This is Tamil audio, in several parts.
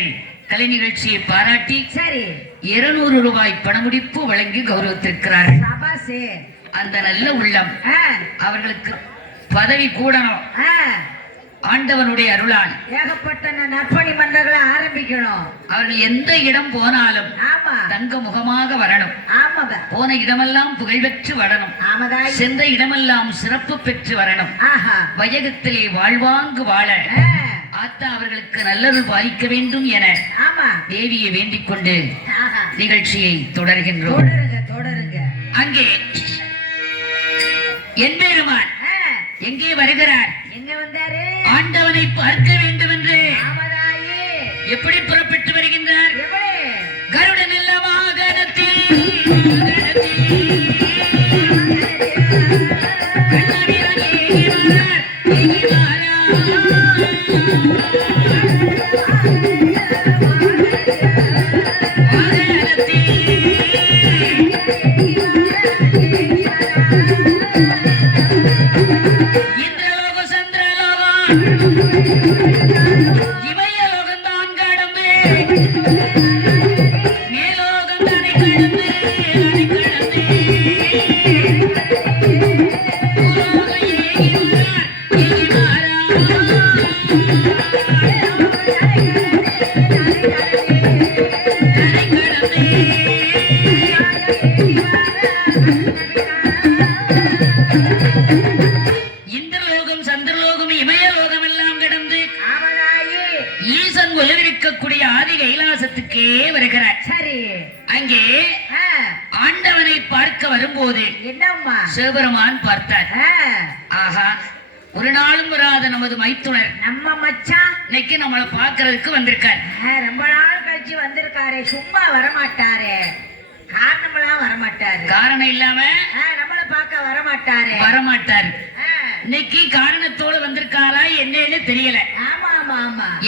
அவர்கள் கலை நிகழ்ச்சியை பாராட்டி சரி 200 ரூபாய் பணமுடிப்பு வழங்கி கௌரவித்திருக்கிறார்கள். சபாசே. அந்த நல்ல உள்ளம் அவர்களுக்கு பதவி கூடணும். ஆண்டவனுடைய அருளால் ஏகப்பட்ட நற்பணி மன்றங்களை ஆரம்பிக்கணும். அவர்கள் எந்த இடம் போனாலும் தங்க முகமாக வரணும். போன இடமெல்லாம் புகழ்பெற்று வரணும். சென்ற இடமெல்லாம் சிறப்பு பெற்று வரணும். வையகத்திலே வாழ்வாங்கு வாழ ஆத்தா அவர்களுக்கு நல்லது பாலிக்க வேண்டும் என தேவியை வேண்டிக் கொண்டு நிகழ்ச்சியை தொடர்கின்றோம். அங்கே எம்பெருமான் எங்கே வருகிறார்? எங்க வந்தாரு? ஆண்டவனை பார்க்க வேண்டும் என்று எப்படி புறப்பட்டு வருகின்றார்? கருட நல்ல வாகனத்தில் இமயலோகம்தான் கடந்து மேலோகம் தானே கடந்து ஆதி கைலாசத்துக்கே வருகிறார். சரி, அங்கே ஆண்டவனை பார்க்க வரும்போது சிவபெருமான் பார்த்தார். ஆஹா, ஒரு நாளும் வராத நமது மைத்துனர் நம்ம மச்சான் இன்னைக்கு நம்மளை பார்க்கறதுக்கு வந்திருக்கார். ரொம்ப நாள் கழிச்சு வந்திருக்காரு. சும்மா வரமாட்டாரு, காரணமெல்லாம் வரமாட்டாரு. காரணம் இல்லாம நம்மளை பார்க்க வரமாட்டாரு. இன்னைக்கு காரணத்தோடு வந்திருக்காரா என்னன்னு தெரியல.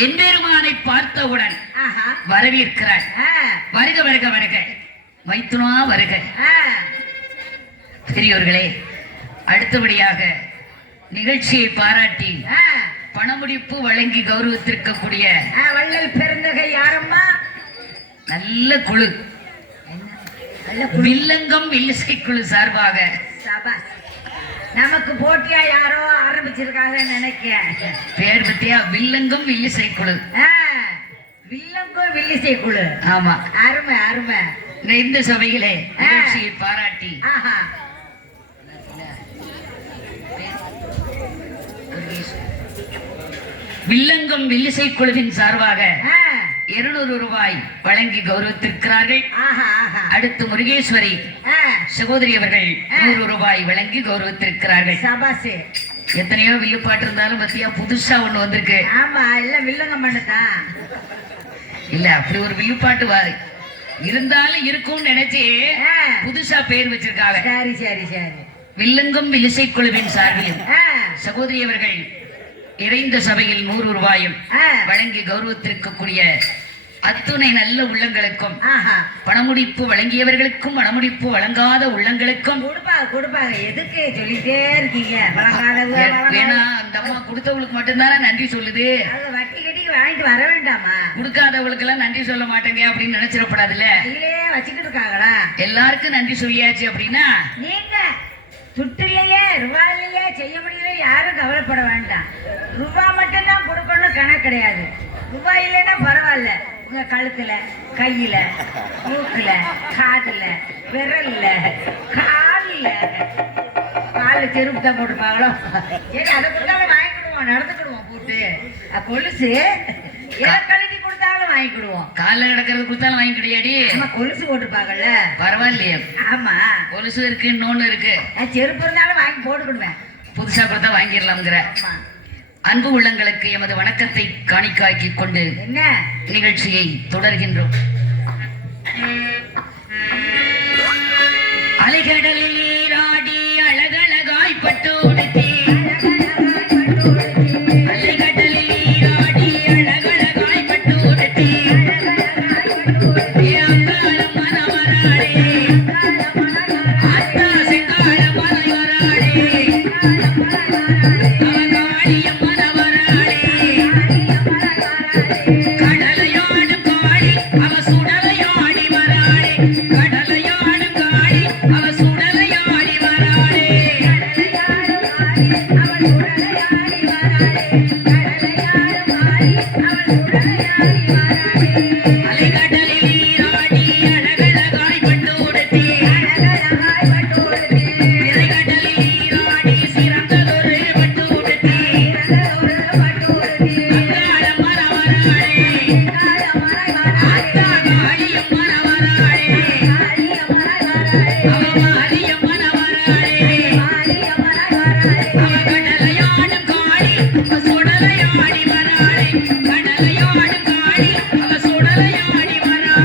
எம்பெருமானை பார்த்தவுடன் வரவேற்கிறார். வருக வருக வருக மைத்துனா வருக. பெரியோர்களே, அடுத்தபடியாக நிகழ்ச்சியை பாராட்டி பணமுடிப்பு வழங்கி கௌரவித்திருக்கக்கூடிய வள்ளல் பெருந்தகை யாரம்மா? நல்ல குழு, வில்லங்கம் வில்லிசை குழு சார்பாக நமக்கு போட்டியா யாரோ ஆரம்பிச்சிருக்காங்க நினைக்க. பேர் பத்தியா? வில்லங்கம் வில்லிசை குழு. வில்லங்கம் வில்லிசை குழு. ஆமா, அருமை அருமை. இந்த சபையிலே நிகழ்ச்சியை பாராட்டி வில்லங்கம் வில்லிசை குழுவின் சார்பாக 200 ரூபாய் வழங்கி கௌரவித்திருக்கிறார்கள். அடுத்து முருகேஸ்வரி சகோதரி அவர்கள் 100 ரூபாய் வழங்கி கௌரவித்திருக்கிறார்கள். எத்தனையோ வில்லுப்பாட்டு இருந்தாலும் பத்தியா புதுசா ஒண்ணு வந்திருக்கு. ஆமா, இல்ல வில்லங்கம் பண்ணதான் இல்ல, அப்படி ஒரு வில்லுப்பாட்டு இருந்தாலும் இருக்கும் நினைச்சு புதுசா பேர் வச்சிருக்காங்க. சரி சரி சரி. வில்லங்கம் வில்லிசை குழுவின் சார்பிலும் சகோதரி அவர்கள் இறைந்த சபையில் 100 ரூபாயும் வழங்கி கௌரவத்திற்கக்கூடிய அத்துணை நல்ல உள்ளங்களுக்கும் பணமுடிப்பு வழங்கியவர்களுக்கும் பணமுடிப்பு வழங்காத உள்ளங்களுக்கும் கொடுப்பாங்க. எதுக்கு சொல்லிட்டே இருக்கீங்க? வேணா, அந்த அம்மா கொடுத்தவங்களுக்கு மட்டும்தானே நன்றி சொல்லுது. வட்டி கட்டி வாங்கிட்டு வர வேண்டாமா? கொடுக்காதவங்களுக்கு எல்லாம் நன்றி சொல்ல மாட்டேங்க அப்படின்னு நினைச்சிடப்படாதுல்ல. இல்லையே வச்சுக்கிட்டு இருக்காங்களா? எல்லாருக்கும் நன்றி சொல்லியாச்சு அப்படின்னா நீங்க துட்டுலையே ரூபாயிலேயே செய்ய முடியல. யாரும் கவலைப்பட வேண்டாம். ரூபா மட்டும்தான் கொடுக்கணும் கணக்கு கிடையாது. ரூபாய் இல்லைன்னா பரவாயில்ல. உங்க கழுத்துல, கையில, மூக்குல, காதுல, விரல்ல, காலில் செருப்பு தான் போட்டுப்பாங்களோ. சரி, அதை கொடுத்தாலும் வாங்கிக்கிடுவோம், நடந்துக்கிடுவோம். போட்டு கொலுசு கழுவி கொடுத்தாலும் வாங்கிக்கிடுவோம். காலில் கிடக்கிறது கொடுத்தாலும் வாங்கி கிடையாடி. கொலுசு போட்டுருப்பாங்கல்ல, பரவாயில்லையே. ஆமா, கொலுசு இருக்கு, இன்னொன்னு இருக்கு. செருப்பு இருந்தாலும் வாங்கி போட்டுக்கிடுவேன். புதுசா கொடுத்தா வாங்கிடலாம்ங்கிற அன்பு உள்ளங்களுக்கு எமது வணக்கத்தை காணிக்காக்கி கொண்டு என்ன நிகழ்ச்சியை தொடர்கின்றோம். அலைகடலில் நீராடி அழகழகாய்ப்பட்டு உடுத்தி கடலையோடு அலைகடலில் நீராடி அழகழகாய் பட்டு உடுத்தி திரைகடலில் நீராடி சிறந்ததொரு பட்டு உடுத்தி அங்காளம் மரவராளே அத்தா காளியம் மரவராளே அவ மாரியம் மரவராளே அவ கடலையாடும் காளி அவ சுடலையாடி வராளே கடலையாடும் காளி அவ சுடலையாடி வராளே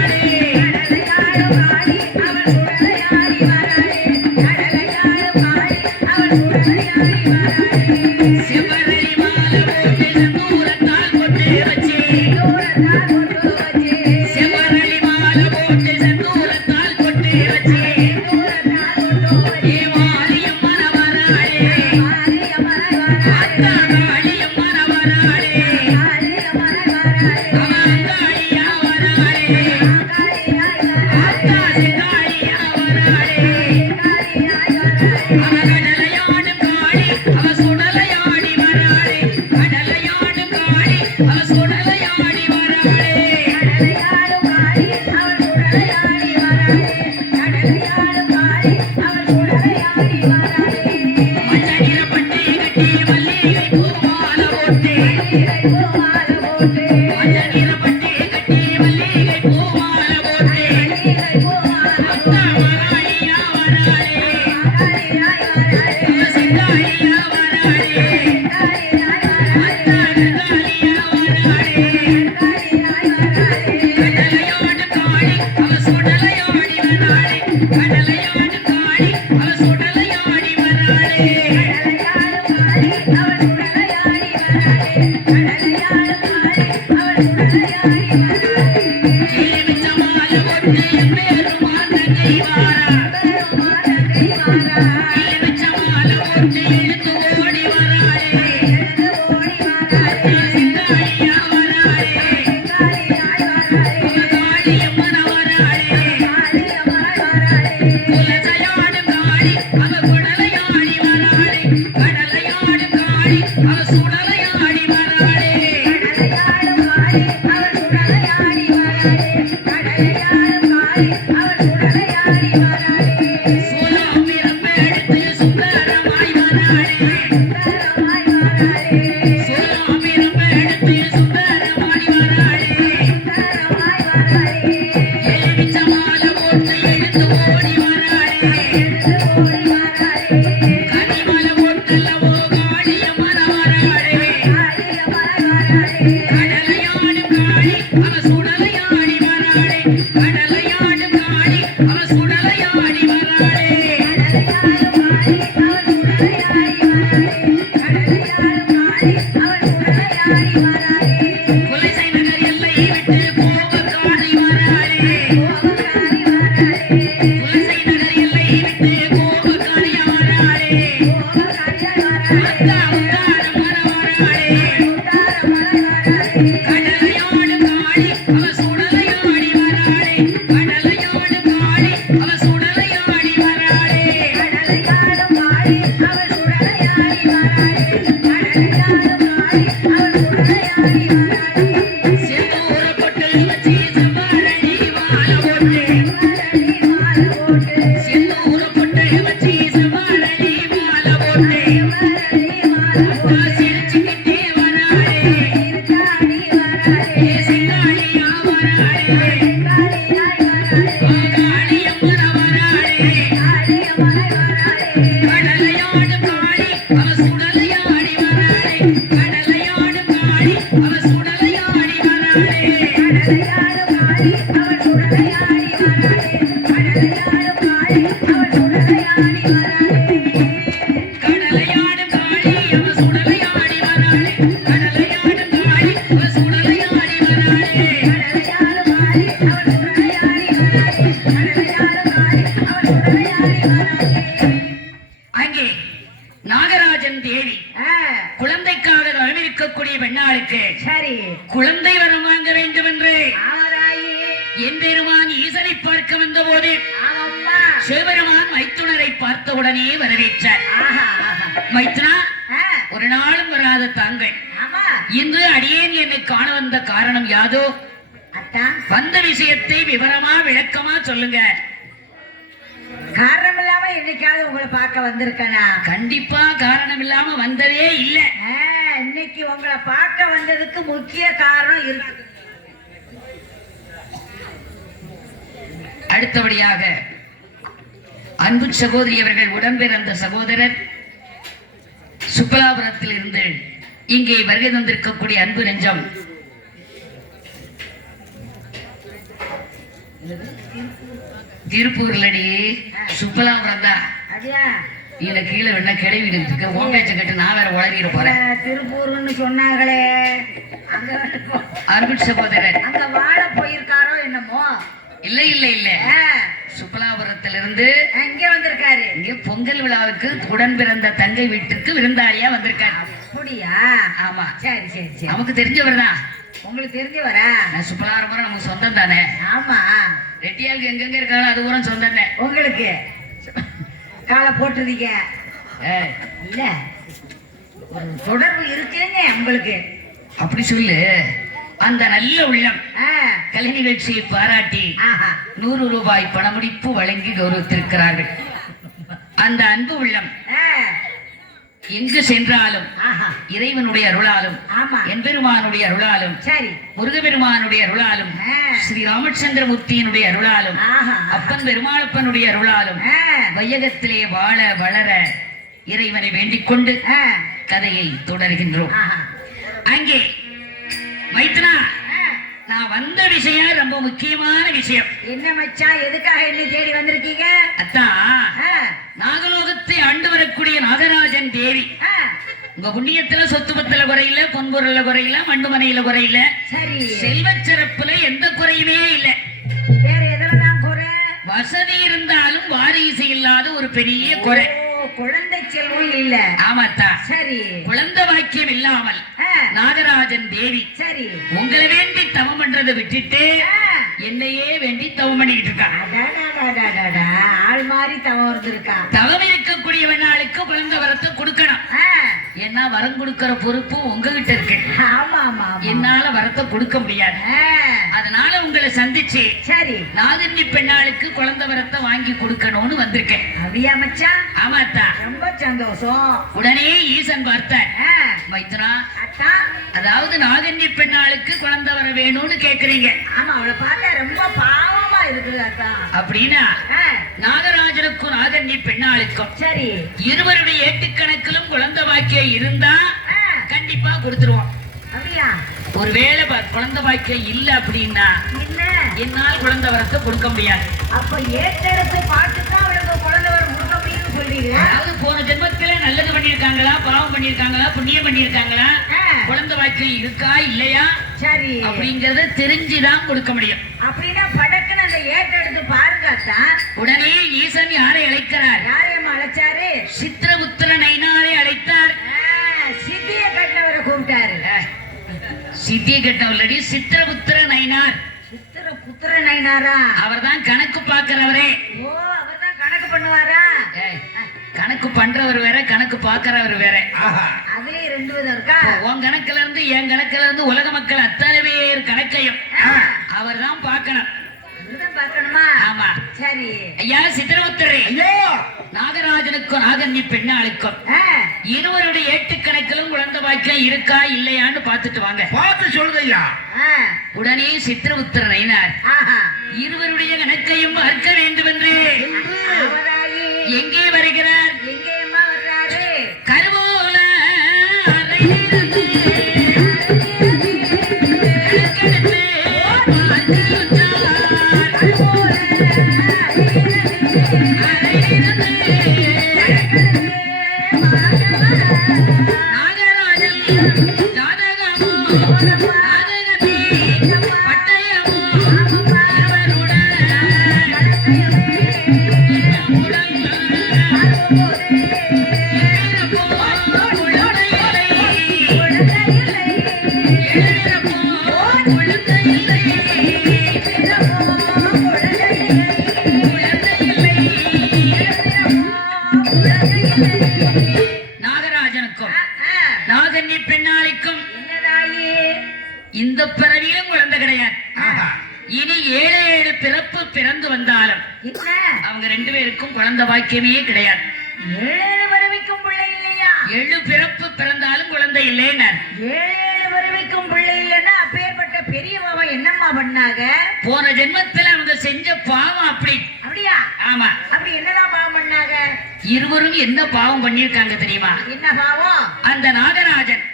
செவ்வரளி மாலை போட்டு செந்தூரத்தால் பொட்டு வச்சு செவ்வரளி மாலை போட்டு செந்தூரத்தால் பொட்டு வச்சு ஏ மாரியம் மரவராளே அத்தா காளியம் மரவராளே அவ அங்காளியா வராளே அத்தா சிங்காளியா வராளே அவ கடலையாடும் காளி அவ சுடலையாடி வராளே கடலையாடும் காளி அவ சுடலையாடி வராளே மஞ்சள் நிற பட்டு கட்டி மல்லிகை பூமாலை போட்டு மஞ்சள் நிற பட்டு கட்டி மல்லிகை பூமாலை போட்டு அத்தா மகாளியா வராளே அவ சிங்காளியா வராளே அத்தா கங்காளியா வராளே கடலையாடும் காளி அவ சுடலையாடி வராளே கடலையாடும் காளி அவ சுடலையாடி வராளே எலுமிச்ச மாலை போட்டு எம்பெருமான் தங்கை வாரா எலுமிச்ச மாலை போட்டு இழுத்து ஓடி வராளே அத்தா சிங்காளியா வராளே அவ காளியம்மன வராளே குலசையாடும் காளி அவ குடலையாடி வராளே கடலையாடும் காளி அவ சுடலையாடி வராளே சோலாமிரம் எடுத்து சுந்தரமாய் வராளே சோலாமிரம் எடுத்து சுந்தரமாய் வராளே எலுமிச்ச மாலை போட்டு இழுத்து ஓடி வராளே கனிமலை போட்டல்லவோ காளியம்மன வராளே கடலையாடும் காளி அவ சுடலையாடி வராளே கடலையாடும் காளி அவ சுடலையாடி வராளே குலசை நகர் எல்லை விட்டு கோபக்காரி வராளே குலசை நகர் எல்லை விட்டு கோபக்காரியா வராளே அத்தா உத்தாரம் மரவராளே கடலையாடும் காளி அவ சுடலையாடி வராளே கடலையாடும் காளி அவ சுடலையாடி வராளே செந்தூர பொட்டு வச்சு செவ்வரளி மாலை போட்டு செந்தூர பொட்டு வச்சு செவ்வரளி மாலை போட்டு அத்தா சிரிச்சுக்கிட்டே வராளே ஏ சிங்காளியா வராளே அவ காளியம்மன வராளே கடலையாடும் காளி அவ சுடலையாடி வராளே கடலையாடும் காளி அவ சுடலையாடி வராளே கடலையாடும் காளி அவ சுடலையாடி வராளே கடலையாடும் காளி அவ சுடலையாடி வராளே அங்கே நாகராஜன் தேவி குழந்தைக்காக வரவிருக்கக்கூடிய பெண்ணாளுக்கு சரி குழந்தை வரம் வாங்க வேண்டும் என்று ஆராயி எம்பெருமான் ஈசனை பார்க்க வந்த போது ஆமா சிவபெருமான் மைத்துனரை பார்த்தவுடனே வரவேற்றார். ஆஹா ஆஹா மைத்துனா, ஆ, ஒரு நாளும் வராத தாங்கள் ஆமா இன்று அடியேன் என்னை காண வந்த காரணம் யாதோ? அத்தான் வந்த விஷயத்தை விவரமா விளக்கமா சொல்லுங்க. காரணம் இல்லாம என்னைக்காவது உங்களை பார்க்க வந்திருக்கனா? கண்டிப்பா காரணம் இல்லாம வந்ததே இல்ல. இன்னைக்கு உங்களை பார்க்க வந்ததுக்கு முக்கிய காரணம் இருக்கு. அடுத்தபடியாக அன்பு சகோதரி அவர்கள் உடன்பிறந்த சகோதரர் சுப்பலாபுரத்தில் இருந்து இங்கே வருகை தந்திருக்கக்கூடிய அன்பு நெஞ்சம் திருப்பூர்லடி சுப்பலாபுரம் தான். இதுல கீழே வெள்ள கிளவி இருக்கு. உன் பேச்ச கேட்டு நான் வேற உளறிட போறேன். திருப்பூர்னு சொன்னாங்களே, அன்பு சகோதரர் அங்க வாழ போயிருக்காரோ என்னமோ? இல்ல இல்ல இல்ல, சுப்பலாபுரத்திலிருந்து இங்க வந்திருக்காரு. இங்க பொங்கல் விழாவுக்கு உடன் பிறந்த தங்கை வீட்டுக்கு விருந்தாளியா வந்திருக்காரு. அப்படியா? ஆமா. சரி சரி சரி. நமக்கு தெரிஞ்சவர் தான். உங்களுக்கு தெரிஞ்சவரா? சுப்பலாபுரம் நமக்கு சொந்தம் தானே. ஆமா. ரெட்டியாளுக்கு எங்கெங்க இருக்காங்களோ அது பூரா சொந்தம் தான். உங்களுக்கு காலை போட்டுறீங்க இல்ல, ஒரு தொடர்பு இருக்குங்க உங்களுக்கு. அப்படி சொல்லு. அந்த நல்ல உள்ளம் கலை நிகழ்ச்சியை பாராட்டி 100 ரூபாய் பணமுடிப்பு வழங்கி கௌரவித்திருக்கிறார்கள். அந்த அன்பு உள்ளம் எங்கு சென்றாலும் இறைவனுடைய அருளாலும் எம்பெருமானுடைய அருளாலும் முருகபெருமானுடைய அருளாலும் ஸ்ரீ ராமச்சந்திரமூர்த்தியினுடைய அருளாலும் அப்பன் பெருமாளப்பனுடைய அருளாலும் வையகத்திலே வாழ வளர இறைவனை வேண்டிக் கொண்டு கதையை தொடர்கின்றோம். அங்கே மைத்ரா, நான் வந்த விஷயம் ரொம்ப முக்கியமான விஷயம். என்ன மச்சான், எதுக்காக என்ன தேடி வந்திருக்கீங்க? அத்தா, நாகலோகத்தை ஆண்டு வரக்கூடிய நாகராஜன் தேவி உங்க புண்ணியத்துல சொத்து பத்துல குறையில, பொன்பொருள்ல குறையில, மண்டுமனையில குறையில, சரி, செல்வ சிறப்புல எந்த குறையுமே இல்லை. வேற எதுலதான் குறை? வசதி இருந்தாலும் வாரிசு இல்லாத ஒரு பெரிய குறை. குழந்தை செல்வம் இல்ல. ஆமாத்தா. சரி. குழந்தை பாக்கியம் இல்லாமல் நாகராஜன் தேவி சரி உங்களை வேண்டி தவம் பண்றதை விட்டுட்டு என்னையே வேண்டி தவம் பண்ணிட்டு இருக்காங்க. ஆள் மாதிரி தவம் இருந்திருக்கா. தவம் இருக்கக்கூடிய ஆளுக்கு குழந்தை வரத்தை கொடுக்கணும். என்ன வரம் கொடுக்கிற பொறுப்பு உங்ககிட்ட இருக்கு. ஆமா ஆமா, என்னால வரத்தை கொடுக்க முடியாது. அதனால உங்களை சந்திச்சு சரி நாகன்னி பெண்ணாளுக்கு குழந்தை வரத்தை வாங்கி கொடுக்கணும்னு வந்திருக்கேன். அப்படியா மச்சான்? ஆமாத்தா. ரொம்ப சந்தோஷம். உடனே ஈசன் பார்த்தார். மைத்ரா, அதாவது நாகன்னி பெண்ணாளுக்கு குழந்தை வர வேணும்னு கேக்குறீங்க. ஆமா, அவளை பார்த்தா ரொம்ப பாவமா இருக்குது. அப்படின்னா நாகராஜனுக்கும் நாகன்னி பெண்ணாளுக்கும் சரி இருவருடைய ஏட்டுக்கணக்கிலும் குழந்தை பாக்கியம் இருந்தா கண்டிப்பா கொடுத்துருவோம். அப்படியா? ஒருவேளை குழந்தை பாக்கியம் இல்ல அப்படின்னா என்னால் குழந்தை வரத்தை கொடுக்க முடியாது. அப்ப ஏற்றெடுத்து பார்த்துதான் அவளுக்கு குழந்தை வர கொடுக்க முடியும்னு சொல்றீங்க. அதாவது போன ஜென்மத்துல நல்லது பண்ணிருக்காங்களா, பாவம் பண்ணிருக்காங்களா, புண்ணியம் பண்ணிருக்காங்களா, குழந்தை பாக்கியம் இருக்கா இல்லையா சரி அப்படிங்கறத தெரிஞ்சுதான் கொடுக்க முடியும். அப்படின்னா படக்குன்னு அந்த ஏற்றெடுத்து பாருங்க. உடனே ஈசன் யாரை அழைக்கிறார்? யாரையும் அழைச்சாரு? சித்திரபுத்திர நைனாரை அழைத்தார். சித்திய கட்டவரை கூப்பிட்டாரு. சித்திய கட்டவல்லடி சித்திரபுத்திர நைனார். சித்திரபுத்திர நைனாரா? அவர் தான் கணக்கு பாக்குறவரே. ஓ, அவர் தான் கணக்கு பண்ணுவாரா? கணக்கு பண்றவர் வேற, கணக்கு பாக்குறவர் வேற. அதே ரெண்டு விதம் இருக்கா? உன் கணக்குல இருந்து என் கணக்குல இருந்து உலக மக்கள் அத்தனை பேர் கணக்கையும் அவர் தான் பார்க்கணும். பார்க்கணுமா? ஆமா. சரி ஐயா சித்திரபுத்திரே, நாகராஜனுக்கும் நாகன்னி பெண்ணாளுக்கும் இருவருடைய ஏட்டுக்கணக்கிலும் குழந்தை பாக்கியம் இருக்கா இல்லையான்னு பார்த்துட்டு வாங்க. பார்த்து சொல்லுங்க ஐயா. உடனே சித்திரபுத்திர நைனார் இருவருடைய கணக்கையும் பார்க்க வேண்டும் என்று எங்கே வருகிறார்? எங்கேயம்மா வர்றாரு? கருவூல இல்லை இனி 7 பிறப்பு பிறந்து வந்தாலும் என்ன அவங்க 2 பேருக்கும் குழந்தை பாக்கியமே கிடையாது. 7 வருவிக்கும் பிள்ளை இல்லையா? 7 பிறப்பு பிறந்தாலும் குழந்தை இல்லைன்னார். 7 வருவிக்கும் பிள்ளை இல்லைன்னா அப்பேற்பட்ட பெரிய பாவம் என்னம்மா பண்ணாங்க? போன ஜென்மத்துல அவங்க செஞ்ச பாவம் அப்படி. அப்படியா? ஆமா. அப்படி என்னதான் பாவம் பண்ணாங்க? இருவரும் என்ன பாவம் பண்ணிருக்காங்க தெரியுமா? என்ன பாவம்? அந்த நாகராஜன்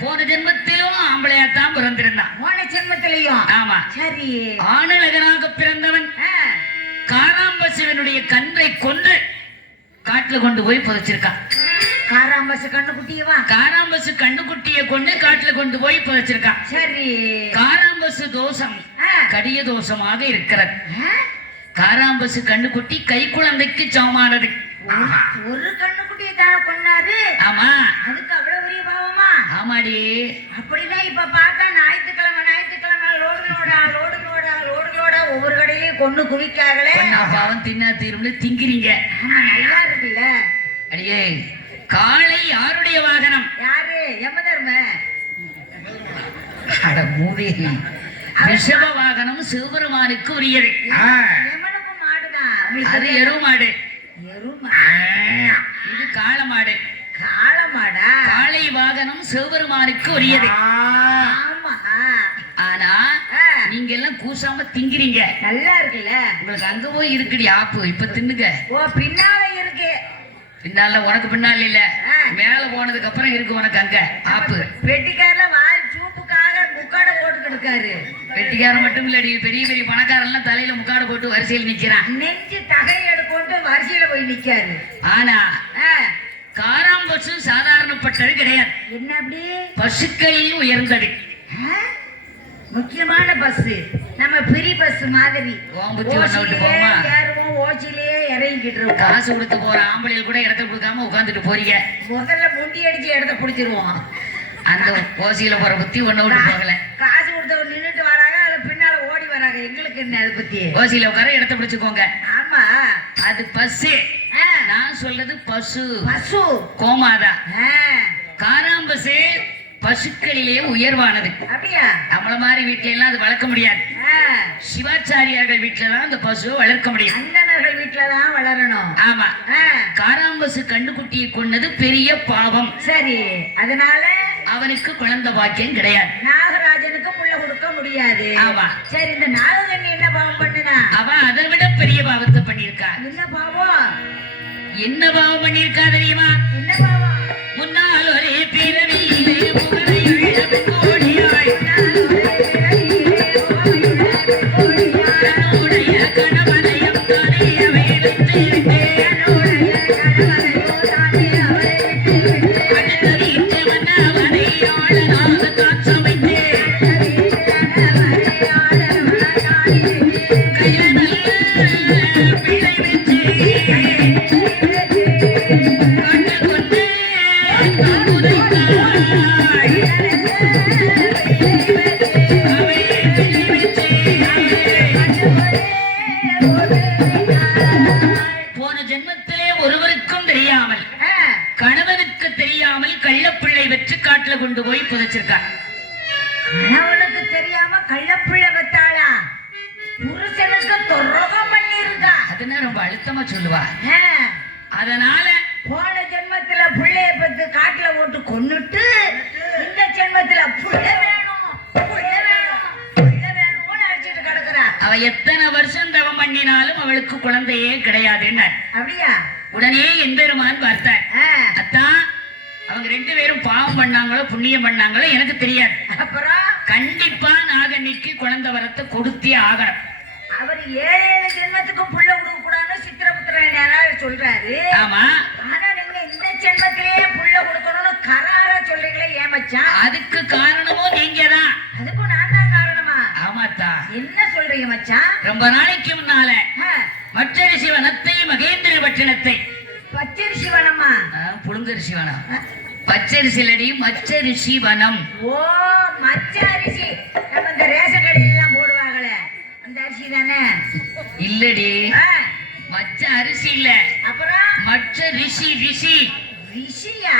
போன ஜென்மத்திலும் ஆம்பளையாத்தான் பிறந்திருந்தான். போன ஜென்மத்திலையும்? ஆமா. சரி. ஆணழகனாக பிறந்தவன் காராம்பசுவனுடைய கன்றை கொன்று காட்டுல கொண்டு போய் புதைச்சிருக்கான். காராம்பசு கண்ணுக்குட்டியவா? காராம்பசு கண்ணுக்குட்டியை கொண்டு காட்டுல கொண்டு போய் புதைச்சிருக்கான். சரி. காராம்பசு தோஷம் கடிய தோஷமாக இருக்கிறது. காராம்பசு கண்ணுக்குட்டி கை குழந்தைக்கு சமமானது. ஒரு கண்ணுக்குட்டியை தானே கொண்டாரு? ஆமா. அதுக்கு அவ்வளவு பெரிய பாவமா? ஆமாடி. அப்படின்னா இப்ப பார்த்தா ஞாயிற்றுக்கிழமை லோடு லோடா ஒவ்வொரு கடையிலயும் கொண்டு குவிக்காங்களே. பாவம் தின்னா தீரும்னு திங்கிறீங்க. ஆமா, நல்லா இருக்குல்ல. அடியே, காளை யாருடைய வாகனம்? யாரு? யமதர்ம. அட மூதே. ரிஷப வாகனம் சிவபெருமானுக்கு உரியது. யமனுக்கும் மாடுதான். அது எருமாடு. எருமா? இது காளமாடு. காளமாடா? காளை வாகனம் சிவபெருமானுக்கு உரியது. ஆமா. ஆனா நீங்க எல்லாம் கூசாம திங்கிறீங்க. நல்லா இருக்குல்ல. உங்களுக்கு அங்க போய் இருக்குடி ஆப்பு. இப்ப தின்னுங்க. ஓ, பின்னால இருக்கு. பின்னால உனக்கு பின்னால இல்ல, மேல போனதுக்கு அப்புறம் இருக்கு உனக்கு அங்க ஆப்பு. வெட்டிக்காரல வாய் சூப்புக்காக முக்காட போட்டு இருக்காரு. வெட்டிக்காரன் மட்டும் இல்லடி, பெரிய பெரிய பணக்காரன் தலையில முக்காட போட்டு வரிசையில் நிக்கிறான். நெஞ்சு தகை எடுக்கொண்டு வரிசையில போய் நிக்காரு. ஆனா காராம்பசு சாதாரணப்பட்டது கிடையாது. என்ன அப்படி? பசுக்களில் உயர்ந்தது. முக்கியமான பஸ். நம்ம பிரி பஸ் மாதிரி ஏறுவோம், ஓச்சிலேயே இறங்கிட்டு இருக்கோம். காசு கொடுத்து போற ஆம்பளையில் கூட இடத்த கொடுக்காம உட்காந்துட்டு போறீங்க. முதல்ல முண்டி அடிச்சு இடத்த பிடிச்சிருவோம். அந்த ஓசியில போற புத்தி ஒண்ணு விட்டு போகல. காசு கொடுத்தவங்க நின்றுட்டு வராங்க, அது பின்னால ஓடி வராங்க. எங்களுக்கு என்ன அதை பத்தி? ஓசியில உட்கார இடத்த பிடிச்சுக்கோங்க. ஆமா, அது பஸ். நான் சொல்றது பசு. பசு கோமாதா. காராம்பசு பசுக்களிலே உயர்வானது. அப்படியா? நம்மள மாதிரி வீட்டுல எல்லாம் அது வளர்க்க முடியாது. சிவாச்சாரியார்கள் வீட்டுலதான் அந்த பசுவை வளர்க்க முடியும். அந்தனர்கள் வீட்டுலதான் வளரணும். ஆமா. காராம்பசு கண்ணுக்குட்டியை கொண்டது பெரிய பாவம். சரி, அதனால அவனுக்கு குழந்தை பாக்கியம் கிடையாது. நாகராஜனுக்கு புள்ள கொடுக்க முடியாது. ஆமா. சரி, இந்த நாககண்ணி என்ன பாவம் பண்ணுனா? அவன் அதை விட பெரிய பாவத்தை பண்ணிருக்கா. என்ன பாவம்? என்ன பாவம் பண்ணிருக்கா தெரியுமா? என்ன பாவம்? முன்னால் ஒரே பிறவியிலே முகரையுள்ள கோடியாய் தன்னுடைய கணவனையும் தலையவை வைத்திருந்தேன். அடுத்த வீட்டு மன்னவனை ஆளனாக காட்சமைத்தேன். கையனல்ல பிழை வச்சேன். போன ஜென்மத்திலே ஒருவருக்கும் தெரியாமல், கணவனுக்கு தெரியாமல் கள்ளப்பிள்ளை வெற்றி காட்டுல கொண்டு போய் புதைச்சிருக்கார். கணவனுக்கு தெரியாம கள்ளப்பிள்ளை வச்சாளா? புருஷனுக்கு துரோகம் பண்ணிருக்கா. அதுன்னு ரொம்ப அழுத்தமா சொல்லுவா. அதனால போன ஜென்மத்துல புள்ளைய பத்து காட்டுல போட்டு கொன்னுட்டு இந்த ஜென்மத்துல புள்ள வேணும் அடிச்சிட்டு கிடக்குறா. அவ எத்தனை வருஷம் தவம் பண்ணினாலும் அவளுக்கு குழந்தையே கிடையாதுன்னு. அப்படியா? உடனே எம்பெருமான் பார்த்தார். அத்தான், அவங்க 2 பேரும் பாவம் பண்ணாங்களோ புண்ணியம் பண்ணாங்களோ எனக்கு தெரியாது. அப்புறம் கண்டிப்பா நாகன்னிக்கு குழந்தை வரத்தை கொடுத்தே ஆகணும். அவர் 7 ஜென்மத்துக்கு புள்ள கொடுக்க கூடாதுன்னு சித்திரபுத்திரன் சொல்றாரு. ஆமா. ஆனா நீங்க இந்த ஜென்மத்திலேயே புள்ள கொடுக்கணும்னு கராரா சொல்றீங்களே, ஏமச்சான்? அதுக்கு காரணமும் நீங்க தான். அதுக்கும் நான் தான் காரணமா? ஆமாத்தா. என்ன சொல்றீங்க மச்சான்? ரொம்ப நாளைக்கு முன்னால மச்சரிசி வனத்தை மகேந்திர பட்டினத்தை. பச்சரிசி வனமா? புழுங்கரிசி வனம். பச்சரிசிலடி மச்சரிசி வனம். ஓ, மச்ச அரிசி. நம்ம இந்த ரேஷன் கடையில எல்லாம் போடுவாங்களே அந்த அரிசி தானே? இல்லடி, மச்ச அரிசி இல்ல. அப்புறம் மச்ச ரிஷி. ரிஷி ரிஷியா?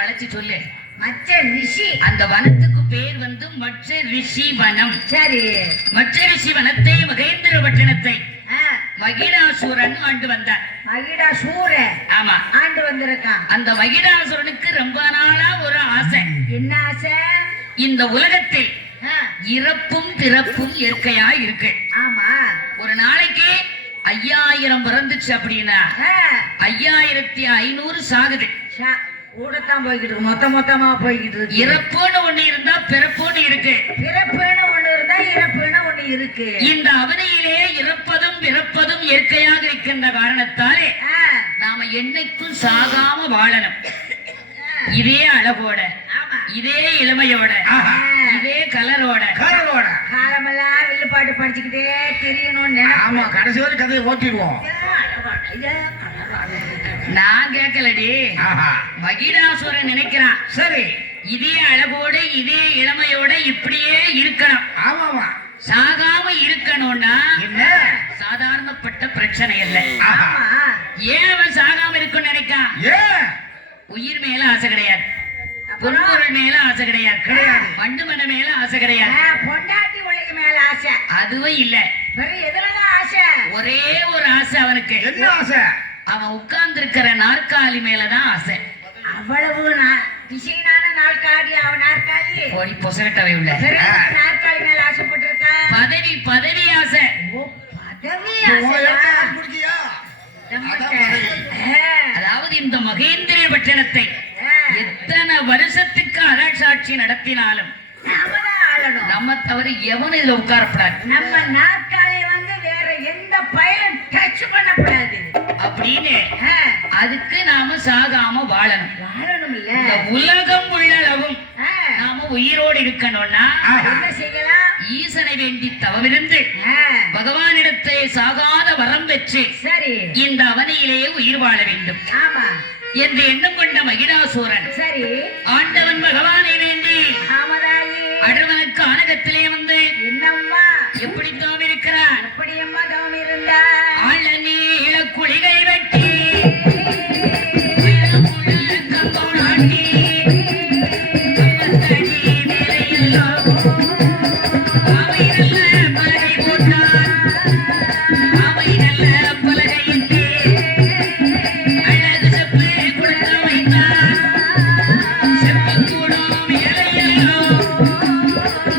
வளைச்சு சொல்லு. மச்ச ரிஷி. அந்த வனத்துக்கு பேர் வந்து மச்ச ரிஷி வனம். சரி. மச்ச ரிஷி வனத்தை மகேந்திர பட்டணத்தை ஆ, மகிடாசுரன் ஆண்டு வந்தார். மகிடாசூர ஆமா, ஆண்டு வந்திருக்கான். அந்த மகிடாசுரனுக்கு ரொம்ப நாளா ஒரு ஆசை. என்ன ஆசை? இந்த உலகத்தில் ஆ, இறப்பும் பிறப்பும் இயற்கையா இருக்கு. ஆமா. ஒரு நாளைக்கு 5000 பிறந்துச்சு அப்படின்னா ஆ, 5500 சாகுது. கூடத்தான் போய்கிட்டு இருக்கு, மொத்தமா போய்கிட்டு இருக்கு. இறப்புன்னு ஒண்ணு இருந்தா பிறப்புன்னு இருக்கு. பிறப்புன்னு ஒண்ணு இருந்தா இறப்புன்னு ஒண்ணு இருக்கு. இந்த அவதியிலே இறப்பதும் பிறப்பதும் இயற்கையாக இருக்கின்ற காரணத்தாலே ஆ, நாம என்னைக்கும் சாகாம வாழணும். இதே அழகோட, ஆமா. இதே இளமையோட, ஆஹா. இதே கலரோட காரவோட. காலமெல்லாம் வில்லுப்பாட்டு படிச்சுக்கிட்டே தெரியணும்னு ஆமா, நினைப்பேன். கடைசி வரை கதையை ஓட்டிடுவோம். நான் கேட்கலடி. ஆஹா. மகிடாசுரன் நினைக்கிறான், சரி. இதே அழகோட இதே இளமையோட இப்படியே இருக்கணும். ஆமாமா. சாகாம இருக்கணும்னா என்ன? சாதாரணப்பட்ட பிரச்சனை இல்லை. ஆஹா. ஆமா. ஏன் அவன் சாகாம இருக்குன்னு நினைக்கான்? ஏன்? உயிர் மேல ஆசை கிடையாது, அப்புறம்? பொன்பொருள் மேல ஆசை கிடையாது, கிடையாது. மண்டு மன மேல ஆசை கிடையாது, பொண்டாட்டி உலக மேல ஆசை. அதுவும் இல்ல. பிறகு எதுலதான் ஆசை? ஒரே ஒரு ஆசை அவனுக்கு. என்ன ஆசை? அவன் உட்கார்ந்து இருக்கிற நாற்காலி மேலதான் ஆசை. அவ்வளவு டிசைனான நாற்காலி அவன் நாற்காலி. ஓடி பொசகட்டவை உள்ள பிறகு நாற்காலி மேல ஆசைப்பட்டிருக்கா. பதவி பதவி ஆசை. ஓ, பதவி உன் ஆசையா? இடத்துல குடிக்கியா? நம்மட்ட. அதான் பதவி. அதாவது இந்த மகேந்திர பட்டணத்தை ஆ, எத்தனை வருஷத்துக்கு அரசாட்சி நடத்தினாலும் நாமதான் ஆளணும். நம்ம தவிர எவனும் இதுல உட்காரப்படாது நம்ம நாற்காலி வந்து வேற எந்த பயனும் டச் பண்ணக்கூடாது அப்படின்னு. ஆ, அதுக்கு நாம சாகாம வாழணும். வாழணும் இல்ல. இந்த உலகம் உள்ளளவும் ஆ, நாம உயிரோடு இருக்கணும்னா ஆஹா. என்ன செய்யலாம்? ஈசனை வேண்டி தவமிருந்து ஆ, பகவானிடத்தை சாகாத வரம் பெற்று சரி. இந்த அவனியிலே உயிர் வாழ வேண்டும் ஆமா. என்று எண்ணம் கொண்ட மகிடாசூரன் சரி. ஆண்டவன் பகவானை வேண்டி ஆமதாயி. அடவனுக்கு ஆனகத்திலே வந்து என்னம்மா எப்படி தவம் இருக்கிறான்? எப்படி அம்மா தவம் இருந்தா? ஆழநீ இளக்குளிகை வெட்டி கம்பம் நாட்டி கம்பத்தடி மேலையெல்லாம் ஆமை நல்ல பலகை போட்டான். ஆமை நல்ல பலகையிட்டு அழகு செப்பு கொடுத்து வைத்தான். செப்பு கூடும் மேலையெல்லாம்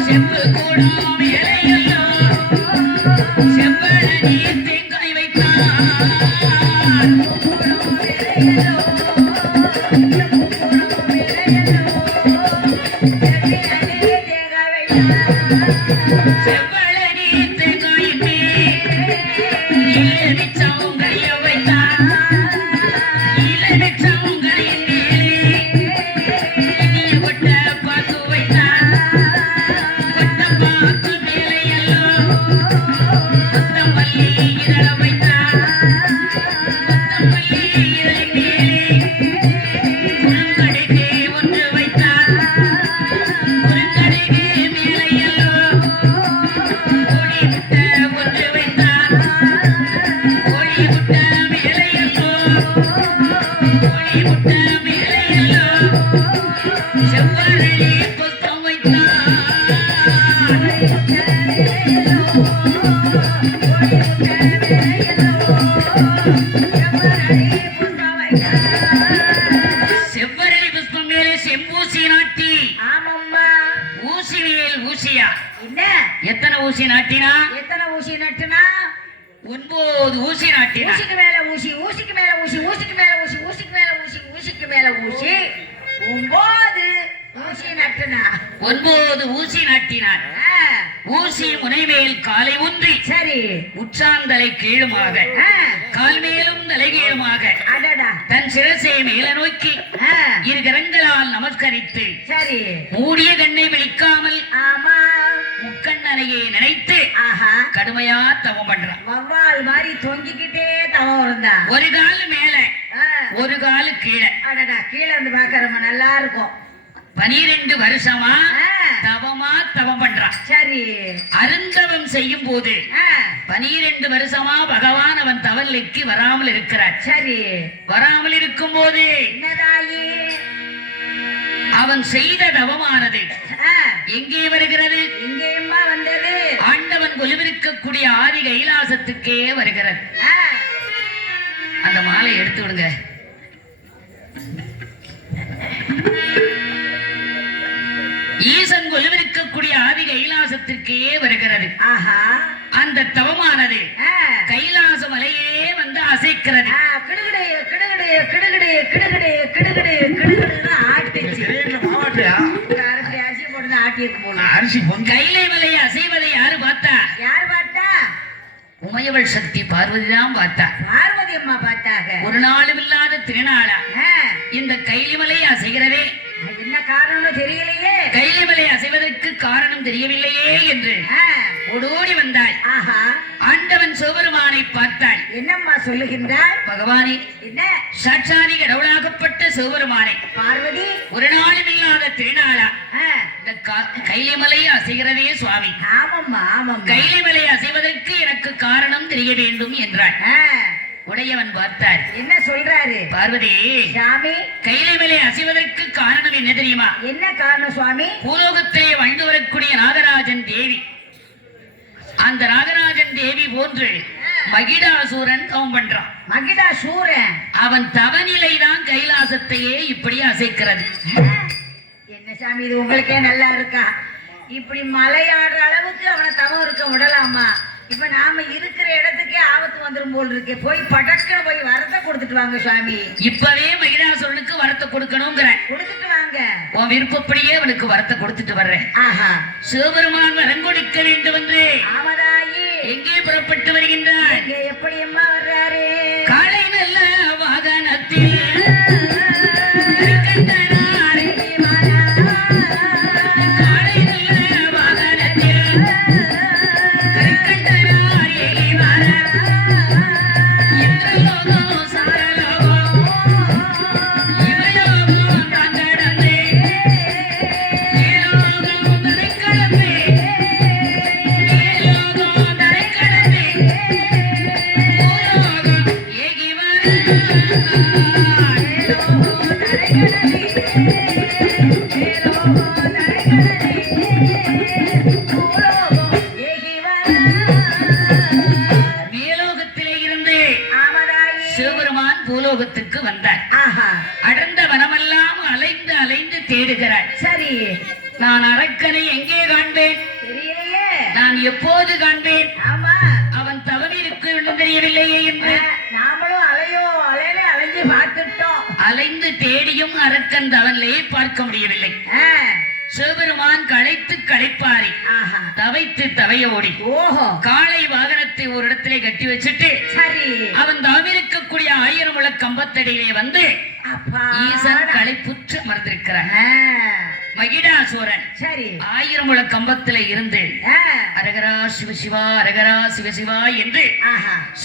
செப்பு கூடும் மேலையெல்லாம் செவ்வழகி தேங்காய் வைத்தான். செவ்வழகி தேங்காயிட்டு இளநிச்சம் கைய வைத்தான். இளநிச்சம் கையின் மேலே இனிய கொட்ட பாக்கு வைத்தான். கொட்ட பாக்கு மேலே எல்லாம் கொத்தமல்லி இதழ வைத்தான். கொத்தமல்லி இதழின் மேலே குறுங்கடுகு ஒன்று வைத்தான். குறுங்கடுகு மேலே எல்லாம் கோழி முட்டை ஒன்று வைத்தான். கோழி முட்டை மேலே எல்லாம் கோழி முட்டை மேலே எல்லாம் செவ்வரளி புஷ்பம் வைத்தான். செவ்வரளி புஷ்பம் மேலே செம்பூசி நாட்டி ஆமாம்மா. ஊசி மேல் ஊசியா. என்ன? எத்தனை ஊசி நாட்டினா? எத்தனை ஊசி நட்டுனா? 9 ஊசி நாட்டினா. ஊசிக்கு மேல ஊசி, ஊசிக்கு மேல ஊசி, ஊசிக்கு மேல ஊசி, ஊசிக்கு மேல ஊசி, ஊசிக்கு மேல ஊசி. 9 ஊசி நட்டுனா. 9 ஊசி நாட்டினான். ஆ, ஊசி முனைமேல் காலை ஊன்றி சரி. உச்சாந்தலை கீழுமாக ஆ, கால் மேலும் தலை கீழுமாக அடடா. தன் சிரசை மேல நோக்கி ஆ, இரு கரங்களால் நமஸ்கரித்து சரி. மூடிய கண்ணை விழிக்காமல் ஆமா. முக்கண்ணனையே நினைத்து ஆஹா. கடுமையா தவம் பண்றான். வவ்வால் மாதிரி தொங்கிக்கிட்டே தவம் இருந்தா. ஒரு கால் மேல ஆ, ஒரு கால் கீழே. அடடா, கீழே இருந்து பார்க்க ரொம்ப நல்லா இருக்கும். 12 வருஷமா ஆ, தவமா தவம் பண்றான். சரி. அருந்தவம் செய்யும் போது ஆ, 12 வருஷமா பகவான் அவன் தவலைக்கு வராமல் இருக்கிறார். சரி. வராமல் இருக்கும் போது என்னதாயி? அவன் செய்த தவமானது எங்கே வருகிறது? இங்கேயுமா வந்தது? ஆண்டவன் கொலுவிருக்கக்கூடிய ஆதி கைலாசத்துக்கே வருகிறது. அந்த மாலை எடுத்து விடுங்க. ஈசன் கொலுவிருக்கக்கூடிய ஆதி கைலாசத்திற்கே வருகிறது. அந்த தவமானது கைலாச மலையே வந்து அசைக்கிறது. கிடுகிடு கிடுகிடு கிடுகிடு கிடுகிடு கிடுகிடு கிடுகிடுன்னு ஆட்டுச்சு. மாவாட்டியா அரிசி போட்டு ஆட்டி இருக்கும் போல. அரிசி கைலை மலையை அசைவதை யாரு பார்த்தா? யார் பார்த்தா? உமையவள் சக்தி பார்வதி தான் பார்த்தா. பார்வதி அம்மா பார்த்தாங்க. ஒரு நாளும் இல்லாத திருநாளா இந்த கைலிமலை அசைகிறதே, என்ன காரணம்னு தெரியலையே. கைலிமலை அசைவதற்கு காரணம் தெரியவில்லையே என்று ஓடோடி வந்தாய். ஆண்டவன் சிவபெருமானை பார்த்தாள். என்னம்மா சொல்லுகின்றாய்? பகவானே, என்ன சாட்சாதி கடவுளாகப்பட்ட சிவபெருமானை பார்வதி ஒரு நாளும் இல்லாத திருநாளா இந்த கைலிமலை அசைகிறதே சுவாமி. ஆமாம்மா ஆமாம். கைலிமலை அசைவதற்கு எனக்கு காரணம் தெரிய வேண்டும் என்றாள். உடையவன் பார்த்தார். என்ன சொல்றாரு? பார்வதி, சாமி, கைலிமலை அசைவதற்கு காரணம் என்ன தெரியுமா? என்ன காரணம் சுவாமி? பூலோகத்திலே வாழ்ந்து வரக்கூடிய நாகராஜன் தேவி, அந்த நாகராஜன் தேவி போன்று மகிடாசூரன் தவம் பண்றான். மகிடாசூரன் அவன் தவநிலை தான் கைலாசத்தையே இப்படி அசைக்கிறது. என்ன சாமி இது உங்களுக்கே நல்லா இருக்கா? இப்படி மலையாடுற அளவுக்கு அவனை தவம் இருக்க விடலாமா? இப்ப நாம இருக்கிற இடத்துக்கே ஆபத்து வந்துரும் போல் இருக்கு. போய் படக்குன்னு போய் வரத்தை கொடுத்துட்டு வாங்க சுவாமி. இப்பவே மகிடாசுரனுக்கு வரத்தை கொடுக்கணுங்கிற. கொடுத்துட்டு வாங்க. உன் விருப்பப்படியே அவனுக்கு வரத்தை கொடுத்துட்டு வர்றேன். சிவபெருமான் வரம் கொடுக்க வேண்டும் என்று ஆமதாயி எங்கே புறப்பட்டு வருகின்றார்? எப்படி அம்மா வர்றாரு? காலை நல்ல வாகனத்தில் மேலோகத்திலே இருந்து சிவபெருமான் பூலோகத்துக்கு வந்தார். அடர்ந்த வனமெல்லாம் அலைந்து அலைந்து தேடுகிறார். சரி, நான் அரக்கனை எங்கே காண்பேன்? தெரியலையே. நான் எப்போது காண்பேன்? ஆமா, அவன் தவறி இருக்கு தெரியவில்லையே என்று நாமளும் அலைஞ்சு பார்த்துட்டோம். அலைந்து தேடியும் அரக்கன் தவனிலே பார்க்க முடியவில்லை. சிவபெருமான் களைத்து களைப்பாரி தவைத்து தவையோடி காளை வாகனத்தை ஒரு இடத்திலே கட்டி வச்சுட்டு சரி அவன் தாமிருக்கக்கூடிய 1000 முழ கம்பத்தடியிலே வந்து ஈசன் களைப்புற்று அமர்ந்திருக்கிறான். மகிடாசூரன் சரி 1000 முழ கம்பத்தில இருந்து அரகரா சிவசிவா அரகரா சிவசிவா என்று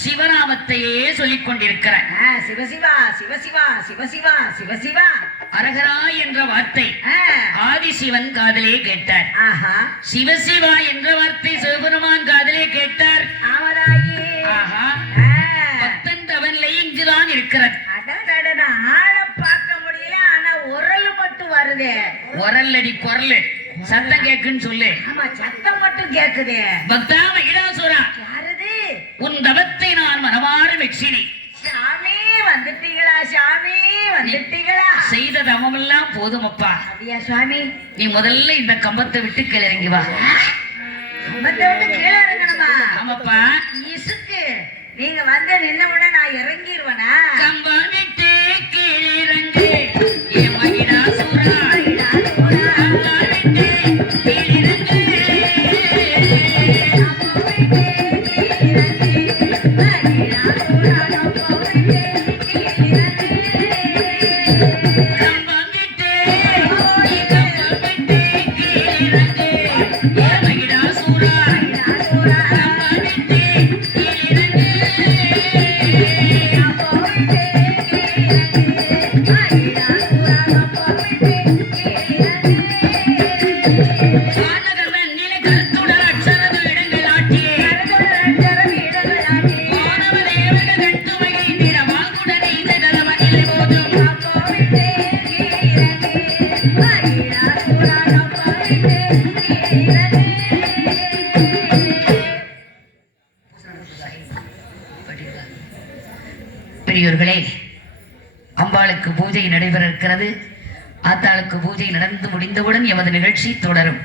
சிவநாமத்தையே சொல்லிக் கொண்டிருக்கிறான். சிவசிவா சிவசிவா சிவசிவா சிவசிவா அரகரா என்ற வார்த்தை ஆதிசிவன் காதலே கேட்டார். சிவசிவா என்ற வார்த்தை சிவபெருமான் காதலே கேட்டார். பக்தன் தவனிலை இங்குதான் இருக்கிறது. ஆள பார்க்க முடியல, ஆனா உரல் மட்டும் வருது. உரல்லடி குரல் சத்தம் கேக்குன்னு சொல்லு. ஆமா, சத்தம் மட்டும் கேக்குது. பக்தா மகிடாசுரா, யாரது? உன் தவத்தை நான் மனமாறு மெச்சினி. சாமி வந்துட்டீங்களா? சாமி வந்துட்டீங்களா? செய்த தவமெல்லாம் போதுமப்பா. அப்படியா சுவாமி? நீ முதல்ல இந்த கம்பத்தை விட்டு கீழே இறங்கி வா. கம்பத்தை விட்டு கீழே இறங்கணுமா? ஆமாப்பா. இசுக்கு நீங்க வந்து நின்னவுடனே நான் இறங்கிடுவேனா? கம்பம் விட்டு கீழே இறங்கு ஏ மகிடாசுரா, கம்பம் விட்டு கீழே இறங்கு. Bye. பெரியோர்களே, அம்பாளுக்கு பூஜை நடைபெற இருக்கிறது. ஆத்தாளுக்கு பூஜை நடந்து முடிந்தவுடன் எமது நிகழ்ச்சி தொடரும்.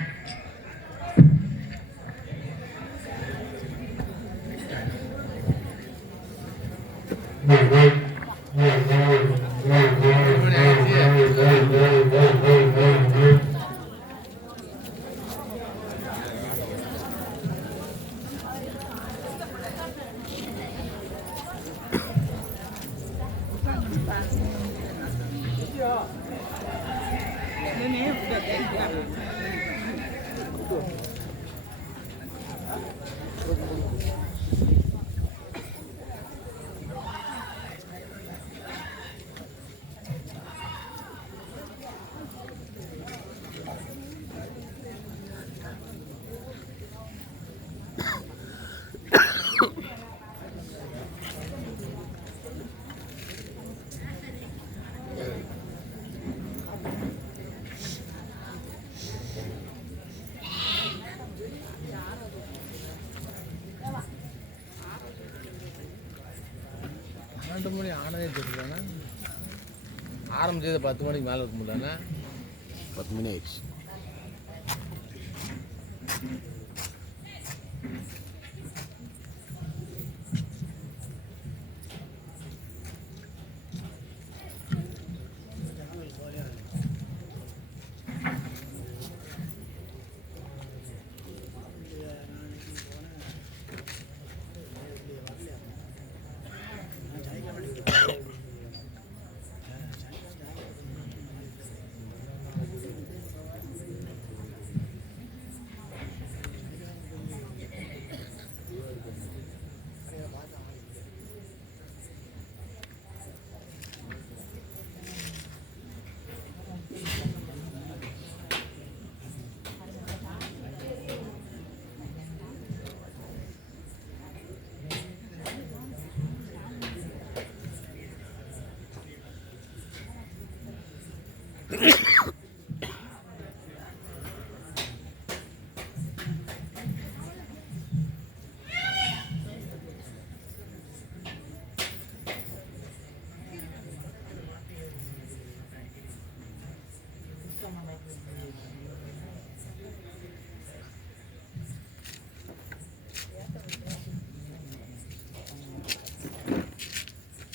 மணி ஆனதே தெரியலண்ணா. ஆரம்பிச்சது 10 மணிக்கு மேலே இருக்க முடியலண்ணா. 10 மணி ஆயிடுச்சு.